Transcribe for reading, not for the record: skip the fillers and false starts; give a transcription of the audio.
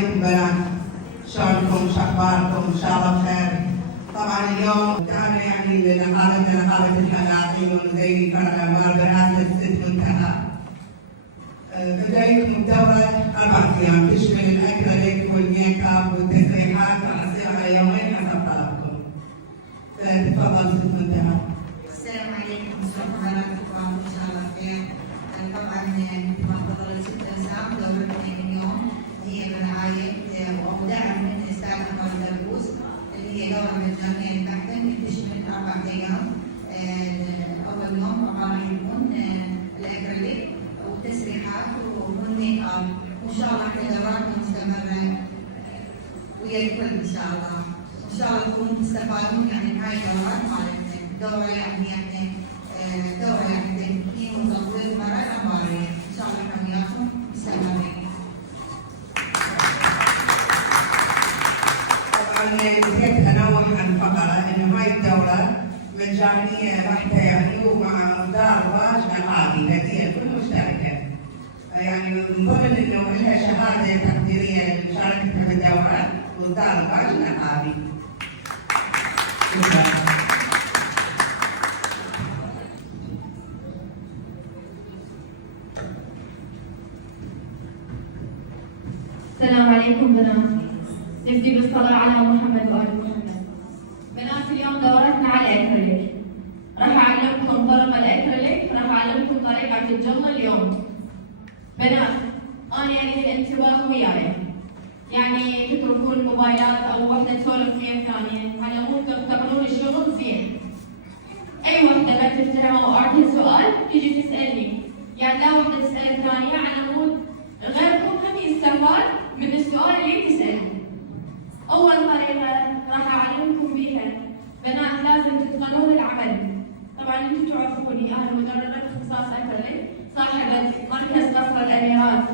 عليكم بنات، شلونكم؟ شخباركم؟ ان شاء الله بخير. طبعا اليوم كان يعني نقابة الحلاقين والمزينين فرع الانوار بنات الست منتهى. بدايكم الدورة 4 أيام تشمل الأكريليك والميك اب والتسريحات وتصير على يومين حسب طلبكم. تفضل ست منتهى. السلام عليكم ورحمة الله وبركاته، إن شاء الله خير. طبعا مثل ما تفضلت ست أسام دورتنا اليوم هي برعاية ودعم من الأستاذ محمد دروس اللي هي دورة مجانية بحتة تشمل 4 أيام. أول يوم طبعا يكون الأكريليك والتسريحات والميك اب، وإن شاء الله احنا دوراتنا مستمرة ويا الكل إن شاء الله. إن شاء الله تكونوا تستفادون يعني من هاي الدورات مالتنا. دورة يعني دورة يعني تمكين وتطوير المرأة العمارية، إن شاء الله احنا وياكم مستمرين. طبعا نسيت انوه عن فقره انه هاي الدوره مجانيه بحته يعني ومع مدرج نقابي هديه لكل مشتركه. يعني من ضمن انه لها شهاده تقديريه لمشاركتها في الدوره ومدرج نقابي. السلام عليكم بنات، نبدي بالصلاة على محمد وآل محمد. بنات اليوم دورتنا على الأكريليك، راح أعلمكم طرق الأكريليك، راح أعلمكم طريقة الجلة اليوم. بنات أنا أريد الانتباه وياي، يعني تتركون الموبايلات أو وحدة تسولف ويا ثانية على مود تقرون الشغل زين. أي وحدة ما تفتهمها وأعطيها سؤال تجي تسألني، يعني لا وحدة تسأل الثانية على مود غيركم هم يستفاد من السؤال اللي تسألوه. أول طريقة راح أعلمكم بيها بنات لازم تتقنون العمل. طبعا انتم تعرفوني أنا مدربة اختصاص أكريليك، صاحبة مركز قصر الأميرات